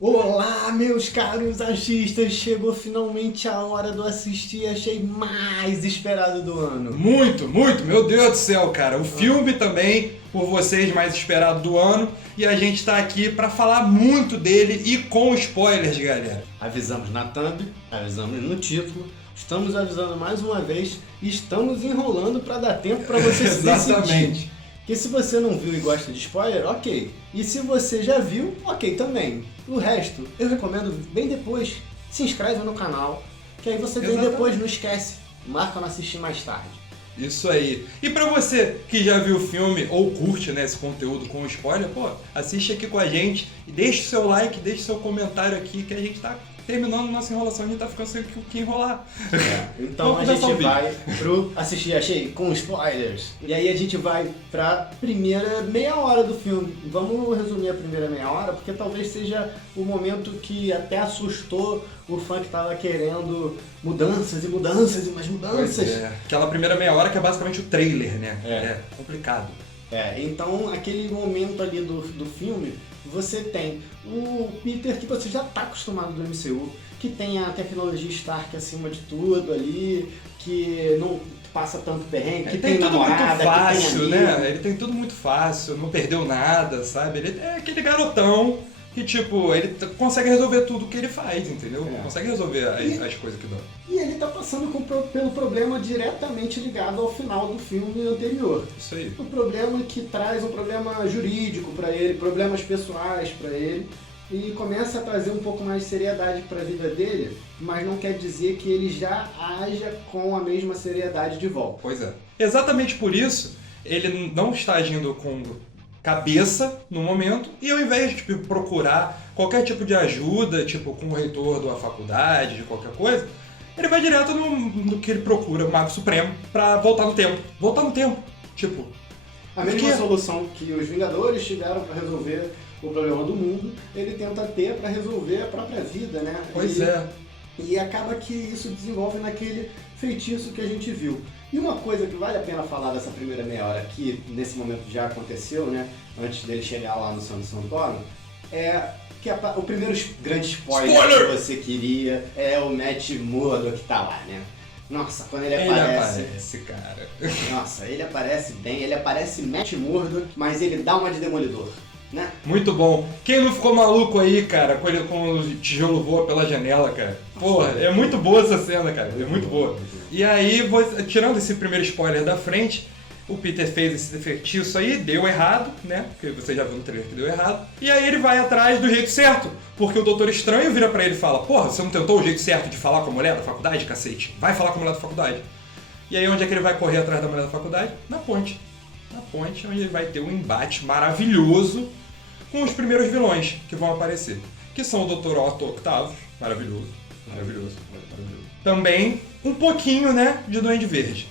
Olá, meus caros achistas! Chegou finalmente a hora do assistir, achei mais esperado do ano. Muito, muito, meu Deus do céu, cara. O filme também, por vocês, mais esperado do ano. E a gente tá aqui pra falar muito dele e com spoilers, galera. Avisamos na thumb, avisamos no título, estamos avisando mais uma vez e estamos enrolando pra dar tempo pra você se decidir. Exatamente. Porque se você não viu e gosta de spoiler, ok. E se você já viu, ok também. O resto, eu recomendo bem depois. Se inscreve no canal, que aí você vem depois, não esquece. Marca não assistir mais tarde. Isso aí. E pra você que já viu o filme ou curte, né, esse conteúdo com spoiler, pô, assiste aqui com a gente e deixe seu like, deixe seu comentário aqui, que a gente tá terminando nossa enrolação, a gente tá ficando sem o que enrolar. Então a gente vai pro assistir, achei, com spoilers. E aí a gente vai pra primeira meia hora do filme. Vamos resumir a primeira meia hora, porque talvez seja o momento que até assustou o fã que tava querendo mudanças e mudanças e mais mudanças. Pois é. Aquela primeira meia hora que é basicamente o trailer, né? É complicado. Então aquele momento ali do filme, você tem o Peter que você já está acostumado do MCU, que tem a tecnologia Stark acima de tudo ali, que não passa tanto perrengue, que tem tudo namorada, muito fácil, que tem amigo. né? Ele tem tudo muito fácil, não perdeu nada, sabe? Ele é aquele garotão que, tipo, ele consegue resolver tudo que ele faz, entendeu? Consegue resolver as coisas que dão. E ele tá passando pelo problema diretamente ligado ao final do filme anterior. Isso aí. Um problema que traz um problema jurídico pra ele, problemas pessoais pra ele, e começa a trazer um pouco mais de seriedade pra vida dele, mas não quer dizer que ele já haja com a mesma seriedade de volta. Pois é. Exatamente por isso, ele não está agindo com cabeça no momento, e ao invés de tipo, procurar qualquer tipo de ajuda, tipo com o reitor da faculdade, de qualquer coisa, ele vai direto no que ele procura, o Mago Supremo, pra voltar no tempo. Voltar no tempo. Tipo, a mesma solução que os Vingadores tiveram pra resolver o problema do mundo, ele tenta ter pra resolver a própria vida, né? Pois é. E acaba que isso desenvolve naquele feitiço que a gente viu. E uma coisa que vale a pena falar dessa primeira meia hora, que nesse momento já aconteceu, né? Antes dele chegar lá no San Santoro, é que o primeiro grande spoiler que você queria é o Matt Murdock que tá lá, né? Nossa, quando ele aparece, cara. Nossa, ele aparece bem, ele aparece Matt Murdock, mas ele dá uma de Demolidor, né? Muito bom. Quem não ficou maluco aí, cara, quando o tijolo voa pela janela, cara? Porra, é muito boa essa cena, cara. É muito boa. E aí, tirando esse primeiro spoiler da frente, o Peter fez esse feitiço aí, deu errado, né? Porque você já viu no trailer que deu errado. E aí ele vai atrás do jeito certo, porque o Doutor Estranho vira pra ele e fala: porra, você não tentou o jeito certo de falar com a mulher da faculdade, cacete? Vai falar com a mulher da faculdade. E aí onde é que ele vai correr atrás da mulher da faculdade? Na ponte. Na ponte, onde ele vai ter um embate maravilhoso com os primeiros vilões que vão aparecer. Que são o Dr. Otto Octavius, maravilhoso. Também um pouquinho, né, de Duende Verde.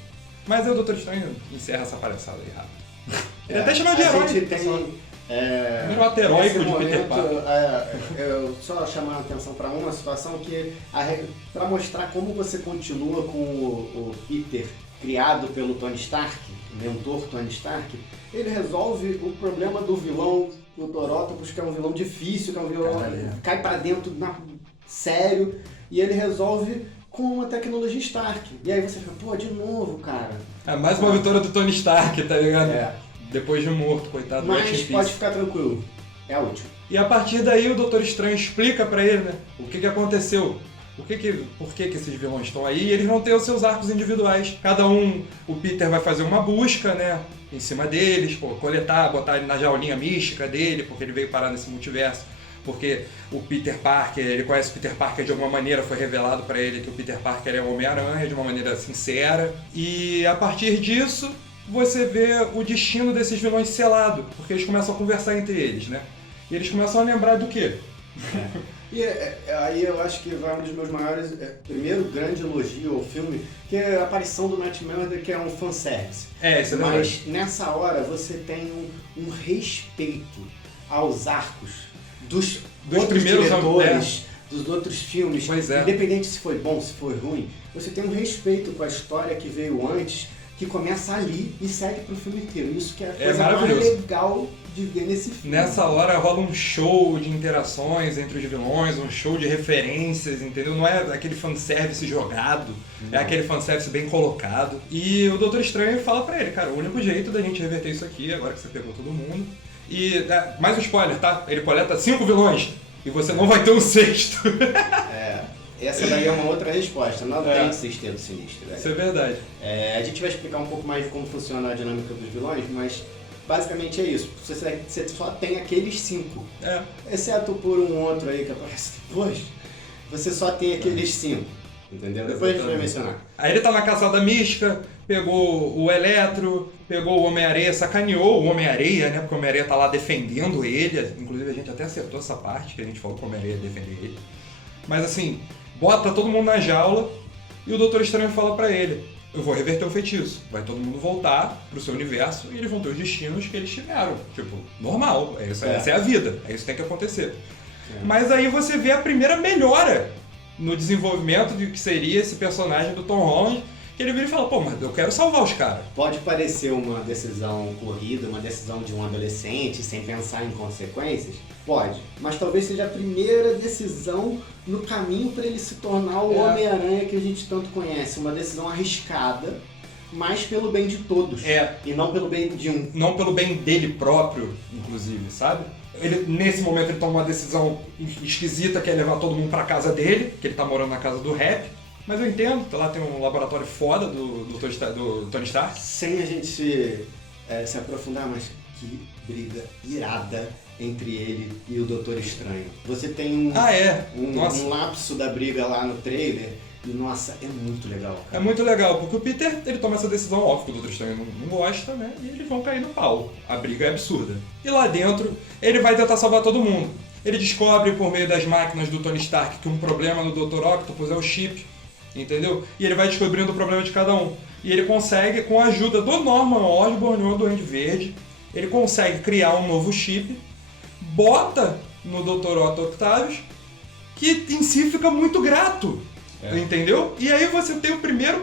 Mas aí o Doutor Estranho encerra essa palhaçada aí rápido. Ele até chama de herói. A gente tem... Primeiro ato heróico de Peter Parker. Eu só chamar a atenção para uma situação que para mostrar como você continua com o Peter criado pelo Tony Stark, o mentor Tony Stark, ele resolve o problema do vilão do Dr. Octopus, que é um vilão difícil, que é um vilão que cai para dentro sério, e ele resolve com uma tecnologia Stark. E aí você fica, pô, de novo, cara. Mais uma vitória do Tony Stark, tá ligado? Depois de morto, coitado. Mas pode ficar tranquilo, é a última. E a partir daí o Doutor Estranho explica pra ele, né, o que aconteceu. Por que esses vilões estão aí? E eles vão ter os seus arcos individuais. Cada um, o Peter vai fazer uma busca, né, em cima deles, coletar, botar ele na jaulinha mística dele, porque ele veio parar nesse multiverso. Porque o Peter Parker, ele conhece o Peter Parker de alguma maneira, foi revelado pra ele que o Peter Parker é o Homem-Aranha de uma maneira sincera. E a partir disso, você vê o destino desses vilões selado, porque eles começam a conversar entre eles, né? E eles começam a lembrar do quê? E aí eu acho que vai um dos meus maiores, primeiro grande elogio ao filme, que é a aparição do Matt Murdock, que é um fanservice. Isso é verdade. Mas nessa hora você tem um respeito aos arcos dos outros primeiros diretores, dos outros filmes. Pois é. Independente se foi bom, se foi ruim, você tem um respeito com a história que veio antes, que começa ali e segue pro filme inteiro. Isso que é a coisa mais maravilhoso. legal de ver nesse filme. Nessa hora rola um show de interações entre os vilões, um show de referências, entendeu? Não é aquele fanservice jogado, é aquele fanservice bem colocado. E o Doutor Estranho fala pra ele, cara, o único jeito da gente reverter isso aqui, agora que você pegou todo mundo... E, mais um spoiler, tá? Ele coleta 5 vilões e você não vai ter um sexto. Essa daí é uma outra resposta, não tem sexteto sinistro. Velho. Isso é verdade. A gente vai explicar um pouco mais de como funciona a dinâmica dos vilões, mas basicamente é isso. Você só tem aqueles 5. Exceto por um outro aí que aparece depois, você só tem aqueles 5. Entendeu? Depois a gente vai mencionar. Aí ele tá na caçada mística, pegou o Eletro, pegou o Homem-Areia, sacaneou o Homem-Areia, né? Porque o Homem-Areia tá lá defendendo ele. Inclusive a gente até acertou essa parte, que a gente falou que o Homem-Areia ia defender ele. Mas assim, bota todo mundo na jaula e o Doutor Estranho fala pra ele: eu vou reverter o feitiço, vai todo mundo voltar pro seu universo e eles vão ter os destinos que eles tiveram. Tipo, normal, essa é a vida, é isso que tem que acontecer. Mas aí você vê a primeira melhora no desenvolvimento de que seria esse personagem do Tom Holland, que ele vira e fala, pô, mas eu quero salvar os caras. Pode parecer uma decisão corrida, uma decisão de um adolescente, sem pensar em consequências? Pode. Mas talvez seja a primeira decisão no caminho para ele se tornar o Homem-Aranha que a gente tanto conhece. Uma decisão arriscada, mas pelo bem de todos. E não pelo bem de um. Não pelo bem dele próprio, inclusive, sabe? Ele, nesse momento ele toma uma decisão esquisita, que é levar todo mundo pra casa dele, que ele tá morando na casa do Rap. Mas eu entendo, lá tem um laboratório foda do Tony Stark. Sem a gente se aprofundar, mas que briga irada entre ele e o Doutor Estranho. Você tem um lapso da briga lá no trailer. E, nossa, é muito legal, cara. É muito legal, porque o Peter, ele toma essa decisão, óbvio que o Doutor Estranho não gosta, né? E eles vão cair no pau. A briga é absurda. E lá dentro, ele vai tentar salvar todo mundo. Ele descobre, por meio das máquinas do Tony Stark, que um problema no Dr. Octopus é o chip, entendeu? E ele vai descobrindo o problema de cada um. E ele consegue, com a ajuda do Norman Osborn, o Duende Verde, ele consegue criar um novo chip, bota no Dr. Otto Octavius, que em si fica muito grato. Entendeu? E aí você tem a primeira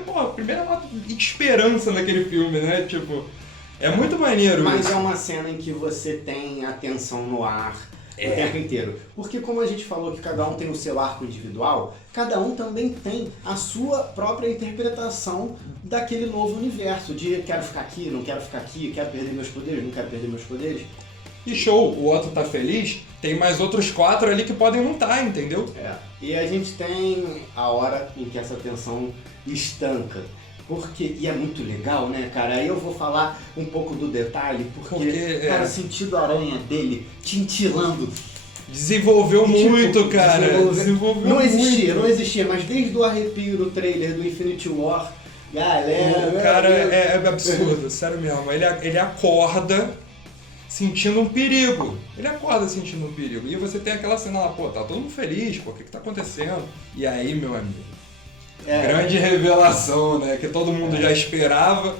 esperança naquele filme, né? Tipo, é muito maneiro. Mas isso. É uma cena em que você tem a tensão no ar o tempo inteiro. Porque como a gente falou que cada um tem o seu arco individual, cada um também tem a sua própria interpretação daquele novo universo. De quero ficar aqui, não quero ficar aqui, quero perder meus poderes, não quero perder meus poderes. E show, o Otto tá feliz, tem mais outros 4 ali que podem não estar, entendeu? E a gente tem a hora em que essa tensão estanca. E é muito legal, né, cara? Aí eu vou falar um pouco do detalhe, porque cara, o sentido aranha dele tintilando. Desenvolveu muito, cara. Desenvolveu não existia, mas desde o arrepio do trailer do Infinity War, galera... O cara é absurdo, sério mesmo. Ele acorda sentindo um perigo. Ele acorda sentindo um perigo. E você tem aquela cena lá, pô, tá todo mundo feliz, pô, o que tá acontecendo? E aí, meu amigo, grande revelação, né? Que todo mundo já esperava.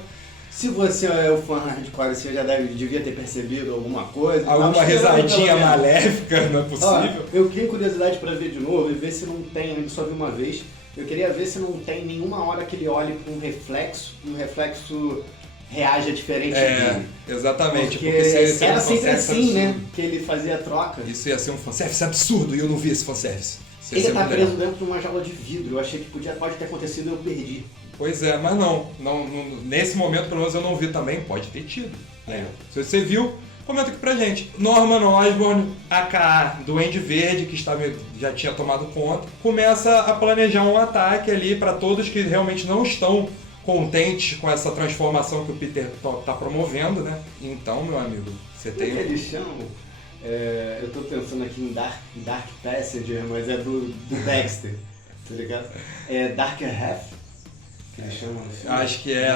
Se você é o fã hardcore, você já devia ter percebido alguma coisa. Alguma risadinha maléfica, não é possível. Eu tenho curiosidade pra ver de novo e ver se não tem, eu só vi uma vez. Eu queria ver se não tem nenhuma hora que ele olhe pra um reflexo reaja diferente dele. Exatamente. Porque era sempre assim, né? Que ele fazia a troca. Isso ia ser um fanservice absurdo e eu não vi esse fanservice. Ele tá preso dentro de uma jaula de vidro. Eu achei que pode ter acontecido e eu perdi. Pois é, mas não. Nesse momento, pelo menos, eu não vi também. Pode ter tido. Se você viu, comenta aqui pra gente. Norman Osborn, aka Duende Verde, que já tinha tomado conta, começa a planejar um ataque ali para todos que realmente não estão contentes com essa transformação que o Peter tá promovendo, né? Então, meu amigo, você tem... Como é que eles chamam? Eu tô pensando aqui em Dark Passenger, mas é do Dexter, tá ligado? É Darker Half, que eles chamam assim. Acho que é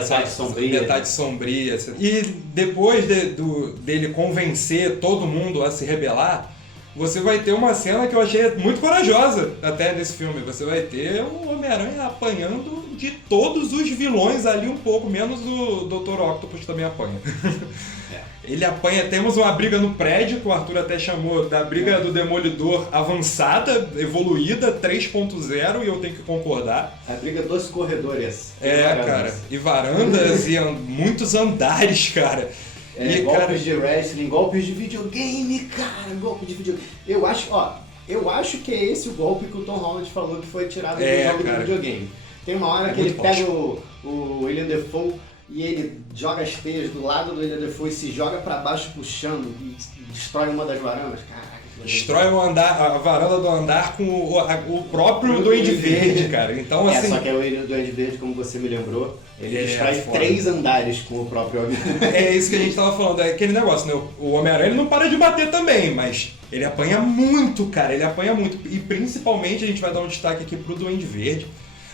metade sombria. E depois dele convencer todo mundo a se rebelar, você vai ter uma cena que eu achei muito corajosa até nesse filme. Você vai ter o Homem-Aranha apanhando de todos os vilões ali um pouco, menos o Dr. Octopus que também apanha. Ele apanha, temos uma briga no prédio, que o Arthur até chamou da briga do Demolidor avançada, evoluída, 3.0, e eu tenho que concordar. A briga dos corredores. Cara, e varandas e muitos andares, cara. E, golpes de wrestling, golpes de videogame, cara, golpe de videogame. Eu acho que é esse o golpe que o Tom Holland falou que foi tirado do jogo do videogame. Tem uma hora que ele pega o William Dafoe e ele joga as teias do lado do William Dafoe e se joga pra baixo puxando e destrói uma das varandas. Caraca, destrói a varanda do andar com o próprio Duende Verde, cara. Então, assim... só que o Duende Verde, como você me lembrou, ele destrói 3 andares com o próprio Homem-Aranha. É isso que a gente tava falando, é aquele negócio, né? O Homem-Aranha ele não para de bater também, mas ele apanha muito, cara, ele apanha muito. E principalmente a gente vai dar um destaque aqui pro Duende Verde.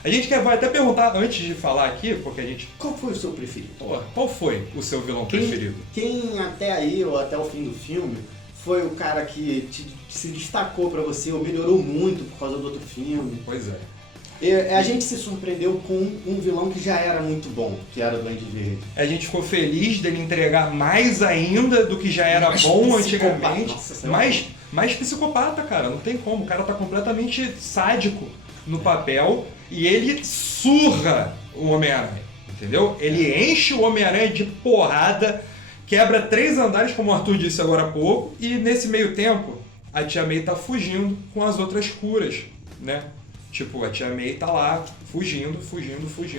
A gente vai até perguntar, antes de falar aqui, porque a gente... Qual foi o seu preferido? Qual foi o seu vilão preferido? Quem até aí, ou até o fim do filme, foi o cara que se destacou pra você, ou melhorou muito por causa do outro filme? Pois é. A gente se surpreendeu com um vilão que já era muito bom, que era o Duende Verde. A gente ficou feliz dele entregar mais ainda do que já era bom antigamente. Nossa, mais psicopata, cara. Não tem como. O cara tá completamente sádico no papel e ele surra o Homem-Aranha, entendeu? Ele enche o Homem-Aranha de porrada, quebra 3 andares, como o Arthur disse agora há pouco, e nesse meio tempo a Tia May tá fugindo com as outras curas, né? Tipo, a Tia May tá lá, fugindo,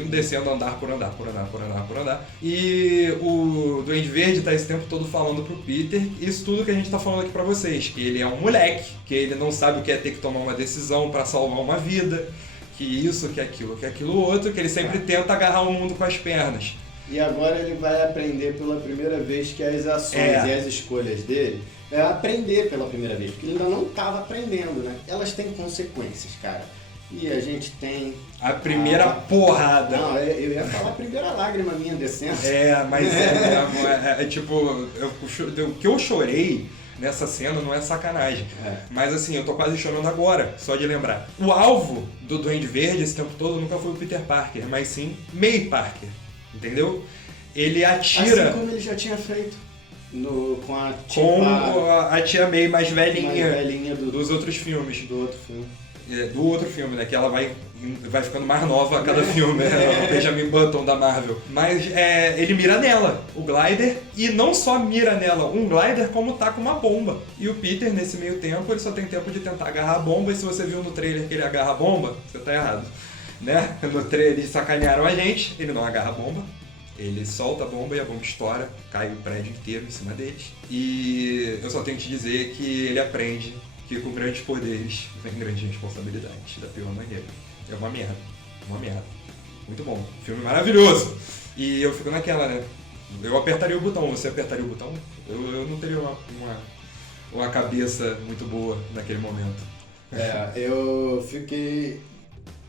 descendo andar por andar. E o Duende Verde tá esse tempo todo falando pro Peter isso tudo que a gente tá falando aqui pra vocês. Que ele é um moleque, que ele não sabe o que é ter que tomar uma decisão pra salvar uma vida, que isso, que aquilo outro, que ele sempre tenta agarrar o mundo com as pernas. E agora ele vai aprender pela primeira vez que as ações e as escolhas dele é aprender pela primeira vez, porque ele ainda não estava aprendendo, né? Elas têm consequências, cara. E a gente tem... A primeira porrada. Não, eu ia falar a primeira lágrima minha descendo. Mas tipo, o que eu chorei nessa cena não é sacanagem. Mas assim, eu tô quase chorando agora, só de lembrar. O alvo do Duende Verde esse tempo todo nunca foi o Peter Parker, mas sim May Parker, entendeu? Ele atira... Assim como ele já tinha feito com a Tia May mais velhinha, dos outros filmes. Do outro filme. Do outro filme, né? Que ela vai ficando mais nova a cada filme, né? O Benjamin Button da Marvel. Mas ele mira nela, o glider, e não só mira nela um glider, como tá com uma bomba. E o Peter, nesse meio tempo, ele só tem tempo de tentar agarrar a bomba, e se você viu no trailer que ele agarra a bomba, você tá errado. Né? No trailer eles sacanearam a gente, ele não agarra a bomba. Ele solta a bomba e a bomba estoura, cai o prédio inteiro em cima deles. E eu só tenho que te dizer que ele aprende que com grandes poderes vem grandes responsabilidades, da pior maneira. É uma merda. Muito bom. Filme maravilhoso. E eu fico naquela, né? Eu apertaria o botão, você apertaria o botão? Eu não teria uma cabeça muito boa naquele momento. Eu fiquei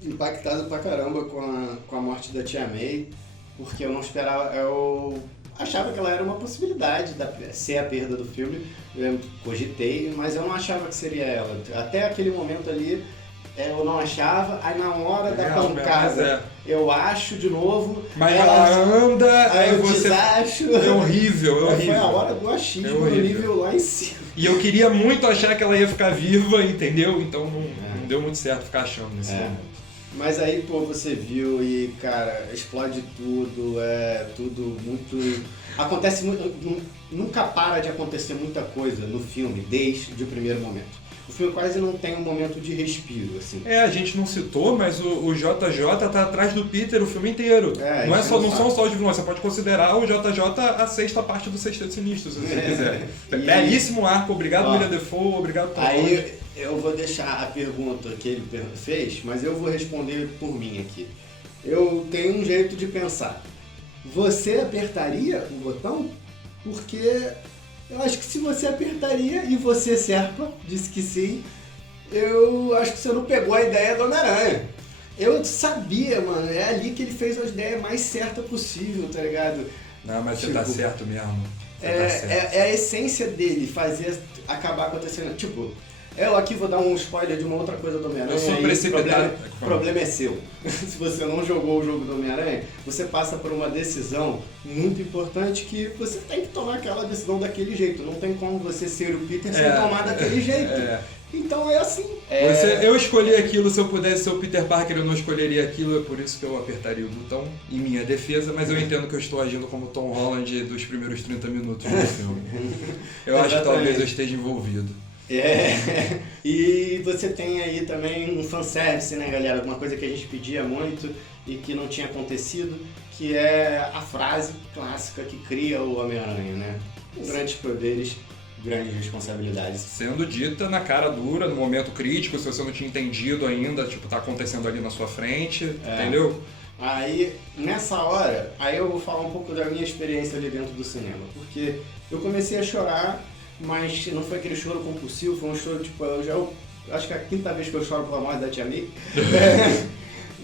impactado pra caramba com a morte da Tia May, porque eu não esperava... Eu achava que ela era uma possibilidade de ser a perda do filme, eu cogitei, mas eu não achava que seria ela. Até aquele momento ali, eu não achava, aí na hora da pancada, eu acho de novo... Mas ela anda, aí eu você... desacho... É horrível. Foi a hora do achismo no nível lá em cima. E eu queria muito achar que ela ia ficar viva, entendeu? Então não deu muito certo ficar achando nesse momento. Mas aí, você viu e, cara, explode tudo, tudo muito... Acontece muito... Nunca para de acontecer muita coisa no filme, desde o primeiro momento. O filme quase não tem um momento de respiro, assim. A gente não citou, mas o JJ tá atrás do Peter o filme inteiro. Não são só os vilões, você pode considerar o JJ a 6ª parte do Sexteto Sinistro, se você quiser. Belíssimo arco, obrigado William Dafoe, obrigado Tom Holland. Aí eu vou deixar a pergunta que ele fez, mas eu vou responder por mim aqui. Eu tenho um jeito de pensar. Você apertaria o botão? Porque eu acho que se você apertaria e você, Serpa, disse que sim, eu acho que você não pegou a ideia do Homem-Aranha. Eu sabia, mano, é ali que ele fez a ideia mais certa possível, tá ligado? Não, mas você tá certo mesmo. É a essência dele, fazer acabar acontecendo. Tipo, Eu aqui vou dar um spoiler de uma outra coisa do Homem-Aranha. Eu sou e precipitado. O problema é seu. Se você não jogou o jogo do Homem-Aranha, você passa por uma decisão muito importante que você tem que tomar aquela decisão daquele jeito. Não tem como você ser o Peter sem tomar daquele jeito. Então é assim. Eu escolhi aquilo, se eu pudesse ser o Peter Parker eu não escolheria aquilo, é por isso que eu apertaria o botão em minha defesa, mas eu entendo que eu estou agindo como Tom Holland dos primeiros 30 minutos do filme. Eu acho que talvez eu esteja envolvido. E você tem aí também um fanservice, né, galera? Uma coisa que a gente pedia muito e que não tinha acontecido, que é a frase clássica que cria o Homem-Aranha, né? Com grandes poderes, grandes responsabilidades. Sendo dita na cara dura, no momento crítico, se você não tinha entendido ainda, tipo, tá acontecendo ali na sua frente, entendeu? Aí, nessa hora, aí eu vou falar um pouco da minha experiência ali dentro do cinema, porque eu comecei a chorar, mas não foi aquele choro compulsivo, foi um choro, tipo, acho que é a 5ª vez que eu choro pela morte da Tia May.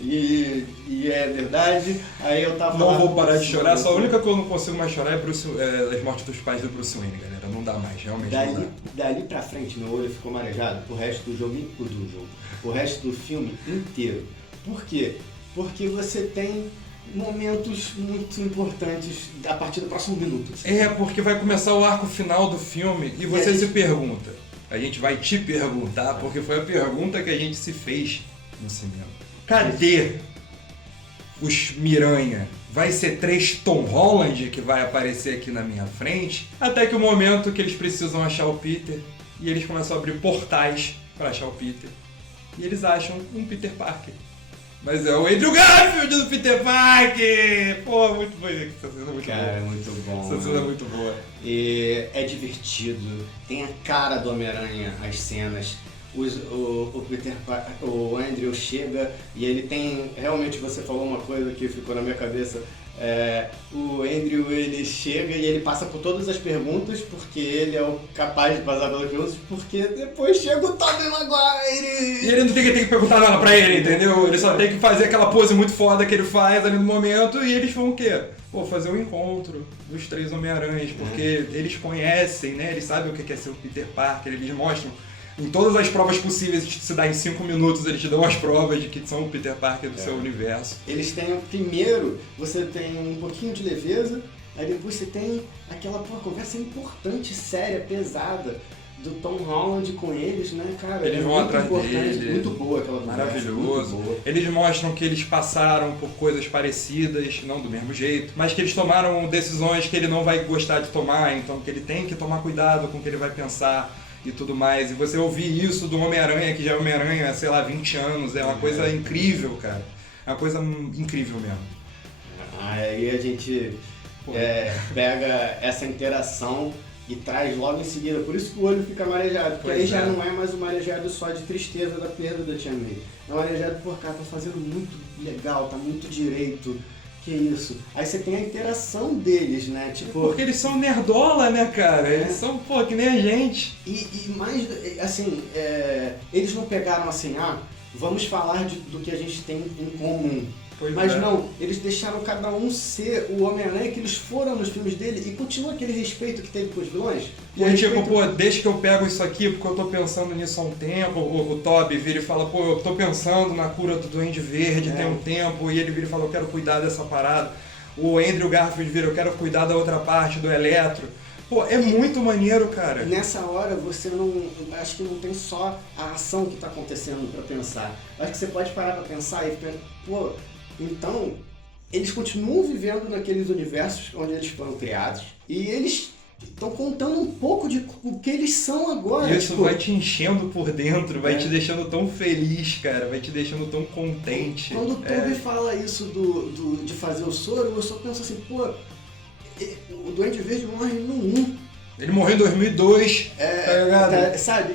E é verdade. Aí eu tava Não vou parar de chorar, só a única que eu não consigo mais chorar é as mortes dos pais do Bruce Wayne, galera. Não dá mais, realmente não dá. Dali pra frente, meu olho ficou marejado o resto do jogo, o resto do filme inteiro. Por quê? Porque você tem momentos muito importantes a partir do próximo minuto. Assim. Porque vai começar o arco final do filme e você se pergunta. A gente vai te perguntar, porque foi a pergunta que a gente se fez no cinema. Cadê os Miranha? Vai ser 3 Tom Holland que vai aparecer aqui na minha frente? Até que o momento que eles precisam achar o Peter e eles começam a abrir portais para achar o Peter. E eles acham um Peter Parker. Mas é o Andrew Garfield do Peter Parker! Pô, muito bom. Essa cena é muito boa. É muito bom. Essa cena é muito boa. E é divertido, tem a cara do Homem-Aranha, as cenas. O Andrew chega e ele tem... Realmente você falou uma coisa que ficou na minha cabeça. O Andrew, ele chega e ele passa por todas as perguntas porque ele é o capaz de passar pelas perguntas, porque depois chega o Tobey Maguire e ele não tem que perguntar nada pra ele, entendeu? Ele só tem que fazer aquela pose muito foda que ele faz ali no momento e eles vão o quê? Fazer um encontro dos 3 Homem-Aranhas, porque eles conhecem, né? Eles sabem o que é ser o Peter Parker, eles mostram em todas as provas possíveis, se dá em 5 minutos, eles te dão as provas de que são o Peter Parker do seu universo. Eles têm, primeiro, você tem um pouquinho de leveza, aí depois você tem aquela conversa importante, séria, pesada, do Tom Holland com eles, né, cara? Eles vão atrás dele. Muito boa aquela conversa. Maravilhoso. Boa. Eles mostram que eles passaram por coisas parecidas, não do mesmo jeito, mas que eles tomaram decisões que ele não vai gostar de tomar, então que ele tem que tomar cuidado com o que ele vai pensar e tudo mais. E você ouvir isso do Homem-Aranha, que já é Homem-Aranha há, sei lá, 20 anos, é uma coisa incrível, cara. É uma coisa incrível mesmo. Aí a gente pega essa interação e traz logo em seguida. Por isso que o olho fica marejado, porque aí já não é mais um marejado só de tristeza da perda da Tia May. É um marejado por cá, tá fazendo muito legal, tá muito direito. Que isso. Aí você tem a interação deles, né? Tipo... Porque eles são nerdola, né, cara? Eles são, que nem a gente. E mais, assim, eles não pegaram assim, vamos falar do que a gente tem em comum. Mas não, eles deixaram cada um ser o Homem-Aranha que eles foram nos filmes dele e continua aquele respeito que teve com os vilões. E aí, deixa que eu pego isso aqui porque eu tô pensando nisso há um tempo. O Tobey vira e fala, eu tô pensando na cura do Duende Verde tem um tempo. E ele vira e fala, eu quero cuidar dessa parada. O Andrew Garfield vira, eu quero cuidar da outra parte, do Eletro. É muito maneiro, cara. Nessa hora você não... Acho que não tem só a ação que tá acontecendo pra pensar. Acho que você pode parar pra pensar e então, eles continuam vivendo naqueles universos onde eles foram criados e eles estão contando um pouco de o que eles são agora. Isso vai te enchendo por dentro, vai te deixando tão feliz, cara, vai te deixando tão contente. Quando o Tobey fala isso de fazer o soro, eu só penso assim, o Duende Verde morre no 1. Ele morreu em 2002, tá ligado? Sabe,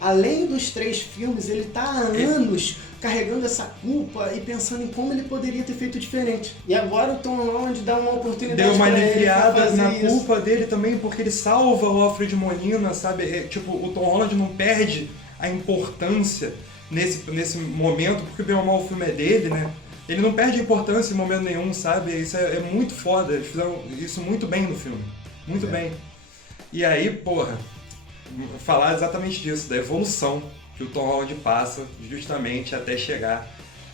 além dos 3 filmes, ele tá há anos carregando essa culpa e pensando em como ele poderia ter feito diferente. E agora o Tom Holland dá uma oportunidade. Deu uma aliviada na culpa dele também, porque ele salva o Alfred Molina, sabe? O Tom Holland não perde a importância nesse momento, porque bem ou mal o filme é dele, né? Ele não perde a importância em momento nenhum, sabe? Isso é muito foda, eles fizeram isso muito bem no filme. Muito bem. E aí, falar exatamente disso, da evolução que o Tom Holland passa justamente até chegar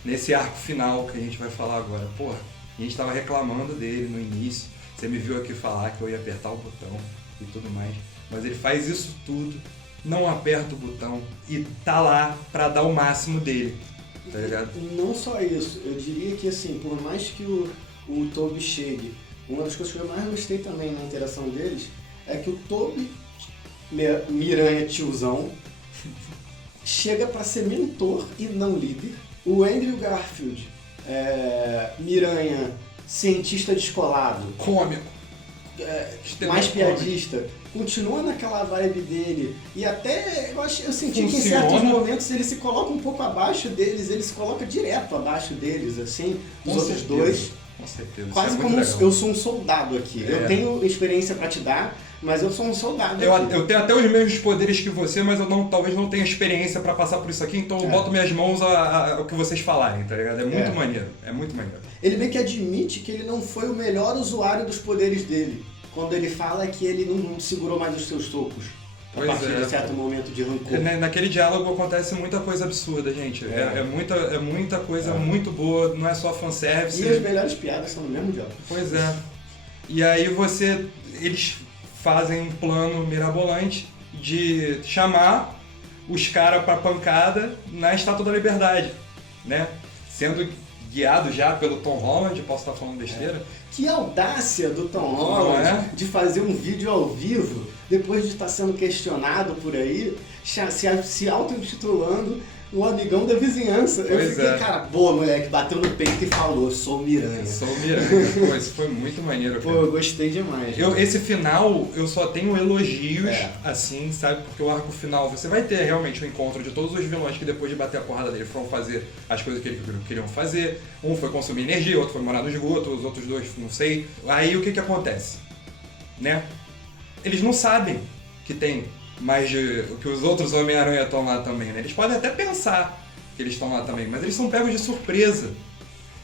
nesse arco final que a gente vai falar agora. Porra, a gente tava reclamando dele no início, você me viu aqui falar que eu ia apertar o botão e tudo mais, mas ele faz isso tudo, não aperta o botão e tá lá pra dar o máximo dele, tá ligado? Não só isso, eu diria que assim, por mais que o Tobey chegue, uma das coisas que eu mais gostei também na interação deles é que o Tobey, Miranha tiozão, chega pra ser mentor e não líder. O Andrew Garfield, Miranha, cientista descolado, Cômico. mais piadista, continua naquela vibe dele e até eu senti que em certos momentos ele se coloca um pouco abaixo deles, ele se coloca direto abaixo deles, assim, dos outros dois. Com certeza. Quase como eu sou um soldado aqui. Eu tenho experiência pra te dar, mas eu sou um soldado. Eu tenho até os mesmos poderes que você, mas eu talvez não tenha experiência pra passar por isso aqui, então eu boto minhas mãos ao que vocês falarem, tá ligado? É muito maneiro, é muito maneiro. Ele meio que admite que ele não foi o melhor usuário dos poderes dele, quando ele fala que ele não segurou mais os seus socos. A partir de certo momento de rancor. Naquele diálogo acontece muita coisa absurda, gente. É muita coisa muito boa, não é só fanservice. E as melhores piadas são no mesmo diálogo. Pois é. E aí eles fazem um plano mirabolante de chamar os caras pra pancada na Estátua da Liberdade, né? Sendo guiado já pelo Tom Holland, posso estar falando besteira? Que audácia do Tom Holland de fazer um vídeo ao vivo depois de estar sendo questionado por aí, se auto-intitulando o amigão da vizinhança. Eu fiquei, cara, boa, moleque, bateu no peito e falou, sou Miranha. Sou Miranha. Pô, isso foi muito maneiro, cara. Pô, eu gostei demais. Esse final, eu só tenho elogios, assim, sabe? Porque o arco final, você vai ter realmente o encontro de todos os vilões que depois de bater a porrada dele foram fazer as coisas que eles queriam fazer. Um foi consumir energia, outro foi morar no esgoto, os outros dois, não sei. Aí o que acontece? Né? Eles não sabem que tem mais que os outros Homem-Aranha estão lá também, né? Eles podem até pensar que eles estão lá também, mas eles são pegos de surpresa.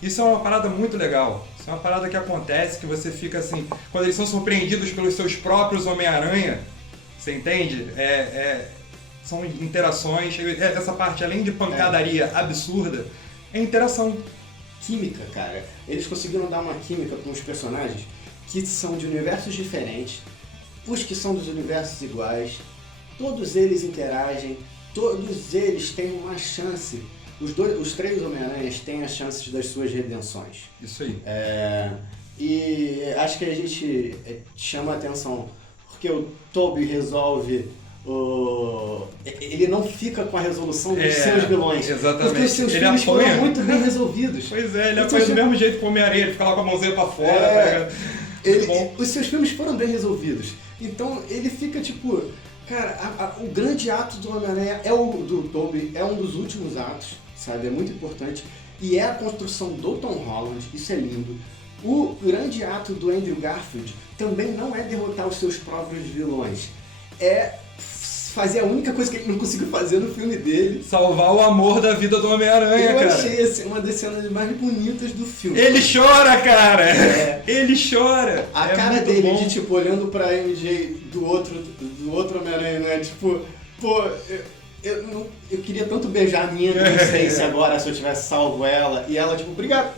Isso é uma parada muito legal. Isso é uma parada que acontece, que você fica assim... Quando eles são surpreendidos pelos seus próprios Homem-Aranha, você entende? São interações. Essa parte, além de pancadaria absurda, é interação. Química, cara. Eles conseguiram dar uma química com os personagens que são de universos diferentes, os que são dos universos iguais, todos eles interagem, todos eles têm uma chance. Os três Homem-Aranhas têm as chances das suas redenções. Isso aí. E acho que a gente chama a atenção porque o Tobey resolve ele não fica com a resolução dos seus vilões. Exatamente. Porque os seus filmes foram muito bem resolvidos. Pois é, ele apanha do mesmo jeito que o Homem-Aranha, ele fica lá com a mãozinha pra fora. Os seus filmes foram bem resolvidos. Então ele fica tipo... Cara, o grande ato do Homem-Aranha do Tobey, é um dos últimos atos, sabe? É muito importante. E é a construção do Tom Holland, isso é lindo. O grande ato do Andrew Garfield também não é derrotar os seus próprios vilões. É fazer a única coisa que ele não conseguiu fazer no filme dele. Salvar o amor da vida do Homem-Aranha, cara. Eu achei uma das cenas mais bonitas do filme. Ele chora, cara! Ele chora! A cara dele de, tipo, olhando pra MJ do outro Homem-Aranha, né? Tipo, pô, eu queria tanto beijar a minha inocência agora se eu tivesse salvo ela. E ela, tipo, obrigado,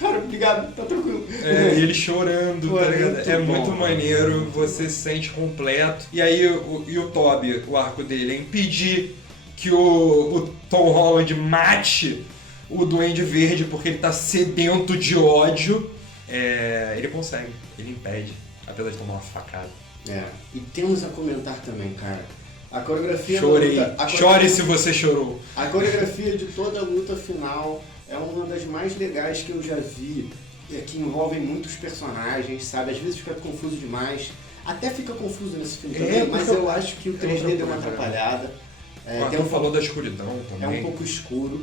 cara, obrigado, tá tranquilo. E ele chorando, pô, tá ligado? É muito maneiro, você se sente completo. E aí o Tobey, o arco dele é impedir que o Tom Holland mate o Duende Verde porque ele tá sedento de ódio. Ele consegue, ele impede, apesar de tomar uma facada. E temos a comentar também, cara. A coreografia Chorei. Chore se você chorou. A coreografia de toda a luta final é uma das mais legais que eu já vi, que envolvem muitos personagens, sabe? Às vezes fica confuso demais. Até fica confuso nesse filme também, mas eu acho que o 3D deu uma atrapalhada. Tu falou da escuridão também. É um pouco escuro.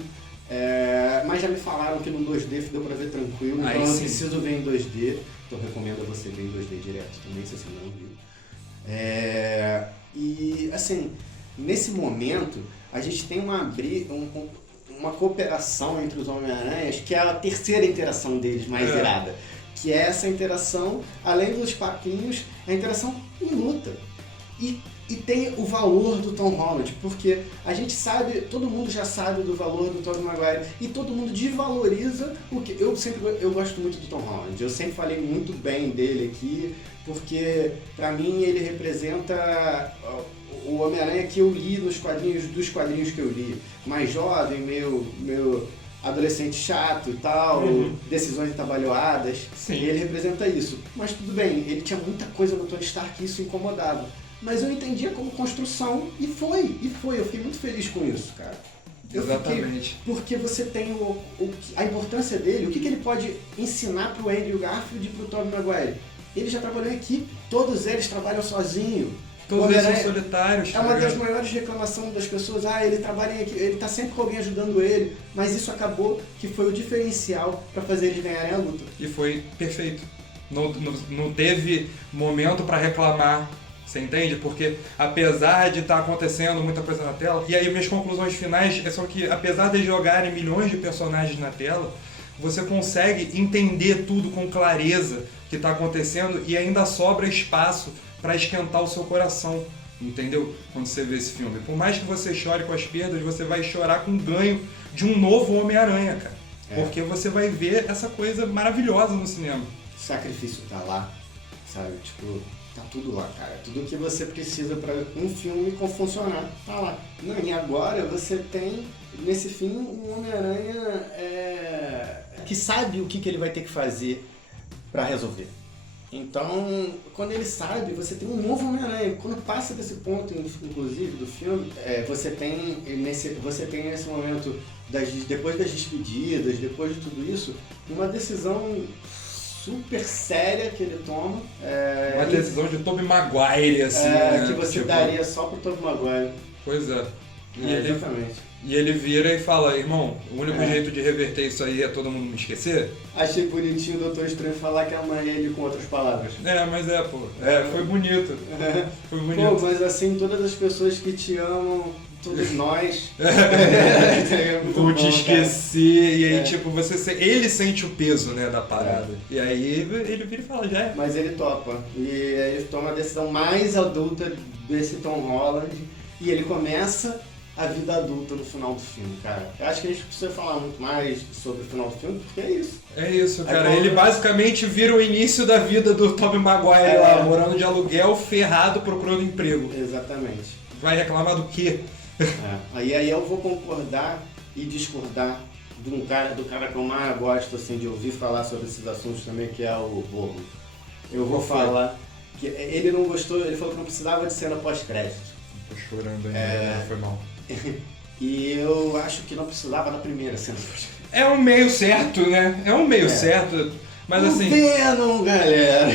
Mas já me falaram que no 2D deu pra ver tranquilo, então eu não preciso ver em 2D. Então eu recomendo você ver em 2D direto também, se você não viu. E, assim, nesse momento, a gente tem uma cooperação entre os Homem-Aranhas, que é a terceira interação deles mais irada. Que é essa interação, além dos papinhos, a interação em luta. E E tem o valor do Tom Holland, porque a gente sabe, todo mundo já sabe do valor do Tobey Maguire e todo mundo desvaloriza o que eu gosto muito do Tom Holland. Eu sempre falei muito bem dele aqui, porque pra mim ele representa o Homem-Aranha que eu li nos quadrinhos, dos quadrinhos que eu li. Mais jovem, meio adolescente chato e tal, decisões atabalhoadas. Sim. E ele representa isso. Mas tudo bem, ele tinha muita coisa no Tony Stark e isso incomodava. Mas eu entendia como construção e foi. Eu fiquei muito feliz com isso, cara. Exatamente. Porque você tem a importância dele, o que ele pode ensinar pro Andrew Garfield e pro Tobey Maguire. Ele já trabalhou em equipe, todos eles trabalham sozinho. Todos eles são solitários. É uma das maiores reclamações das pessoas, ele trabalha em equipe, ele tá sempre com alguém ajudando ele, mas isso acabou que foi o diferencial para fazer eles ganharem a luta. E foi perfeito. Não teve momento para reclamar. Você entende? Porque apesar de estar acontecendo muita coisa na tela, e aí minhas conclusões finais são que apesar de jogarem milhões de personagens na tela, você consegue entender tudo com clareza que está acontecendo e ainda sobra espaço para esquentar o seu coração, entendeu? Quando você vê esse filme. Por mais que você chore com as perdas, você vai chorar com o ganho de um novo Homem-Aranha, cara. Porque você vai ver essa coisa maravilhosa no cinema. O sacrifício tá lá, sabe? Tipo, tá tudo lá, cara. Tudo que você precisa para um filme funcionar, tá lá. Não, e agora você tem, nesse filme, um Homem-Aranha que sabe o que ele vai ter que fazer para resolver. Então, quando ele sabe, você tem um novo Homem-Aranha. Quando passa desse ponto, inclusive, do filme, você tem nesse momento, depois das despedidas, depois de tudo isso, uma decisão super séria que ele toma. Uma decisão de Tobey Maguire, assim, né? Que você daria só pro Tobey Maguire. Pois é. Exatamente. E ele vira e fala, irmão, o único jeito de reverter isso aí é todo mundo me esquecer? Achei bonitinho o Doutor Estranho falar que ama ele com outras palavras. Mas foi bonito. Foi bonito. Pô, mas assim, todas as pessoas que te amam, todos nós. Vou te esquecer. E aí, tipo, ele sente o peso, né, da parada. E aí ele vira e fala, já é. Mas ele topa. E aí ele toma a decisão mais adulta desse Tom Holland. E ele começa a vida adulta no final do filme, cara. Eu acho que a gente precisa falar muito mais sobre o final do filme, porque é isso. É isso, cara. Ele basicamente vira o início da vida do Tobey Maguire lá, morando de aluguel, ferrado, procurando emprego. Exatamente. Vai reclamar do quê? Aí eu vou concordar e discordar do cara que eu mais gosto, assim, de ouvir falar sobre esses assuntos também, que é o Borgo. Eu vou falar que ele não gostou, ele falou que não precisava de cena pós-crédito. Tô chorando ainda, foi mal. E eu acho que não precisava da primeira cena pós-crédito. É um meio certo, né? É um meio certo, mas assim... Venom, galera!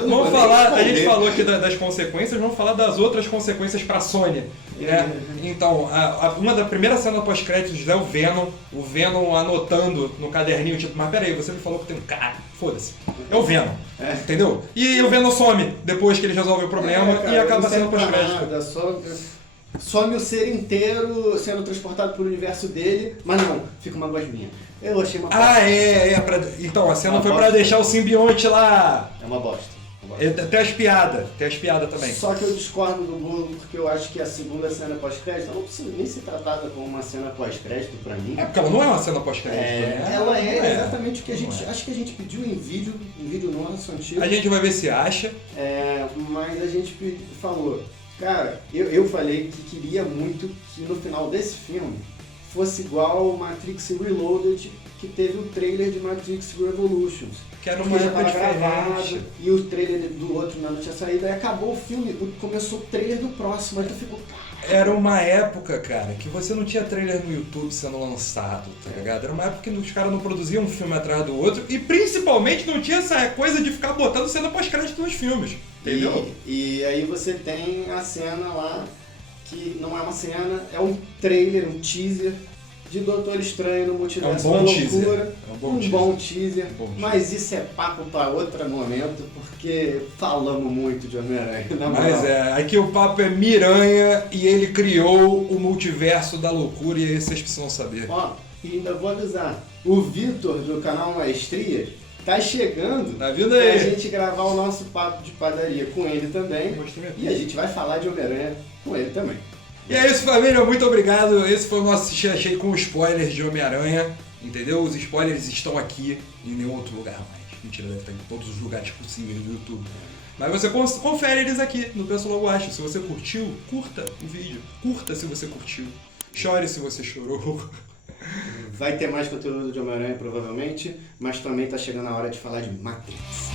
Vamos falar, a gente falou aqui das consequências, vamos falar das outras consequências pra Sony. Né? Então, uma da primeira cena pós-créditos é o Venom anotando no caderninho, tipo, mas peraí, você me falou que tem um cara, foda-se, é o Venom, entendeu? E o Venom some depois que ele resolve o problema e acaba sendo pós-crédito. Some o ser inteiro sendo transportado pro universo dele, mas não, fica uma gosminha. Eu achei uma bosta. Então, a cena foi pra deixar o simbionte lá. É uma bosta. Tem as piadas também. Só que eu discordo do Burgo porque eu acho que a segunda cena pós-crédito não precisa nem ser tratada como uma cena pós-crédito pra mim. Porque ela não é uma cena pós-crédito. Ela é exatamente o que a gente... Acho que a gente pediu em vídeo nosso antigo. A gente vai ver se acha. Mas a gente falou... Cara, eu falei que queria muito que no final desse filme fosse igual Matrix Reloaded, que teve o trailer de Matrix Revolutions. Que era uma época gravado, e o trailer do outro não tinha saído, aí acabou o filme, começou o trailer do próximo, aí tu ficou... Era uma época, cara, que você não tinha trailer no YouTube sendo lançado, tá ligado? Era uma época que os caras não produziam um filme atrás do outro e principalmente não tinha essa coisa de ficar botando cena pós-crédito nos filmes, entendeu? E aí você tem a cena lá, que não é uma cena, é um trailer, um teaser de Doutor Estranho no Multiverso da Loucura. Um bom teaser. Mas isso é papo para outro momento, porque falamos muito de Homem-Aranha. Mas aqui o papo é Miranha e ele criou o Multiverso da Loucura e aí vocês precisam saber. E ainda vou avisar, o Vitor do canal Maestria, tá chegando Tá vindo pra aí. gente gravar o nosso papo de padaria com ele também. E a gente vai falar de Homem-Aranha com ele também. E é isso, família. Muito obrigado. Esse foi o nosso Xixi com spoilers de Homem-Aranha. Entendeu? Os spoilers estão aqui e em nenhum outro lugar mais. Mentira, deve estar em todos os lugares possíveis do YouTube. Mas você confere eles aqui no Penso Logo Acho. Se você curtiu, curta o vídeo. Curta se você curtiu. Chore se você chorou. Vai ter mais conteúdo de Homem-Aranha provavelmente, mas também tá chegando a hora de falar de Matrix.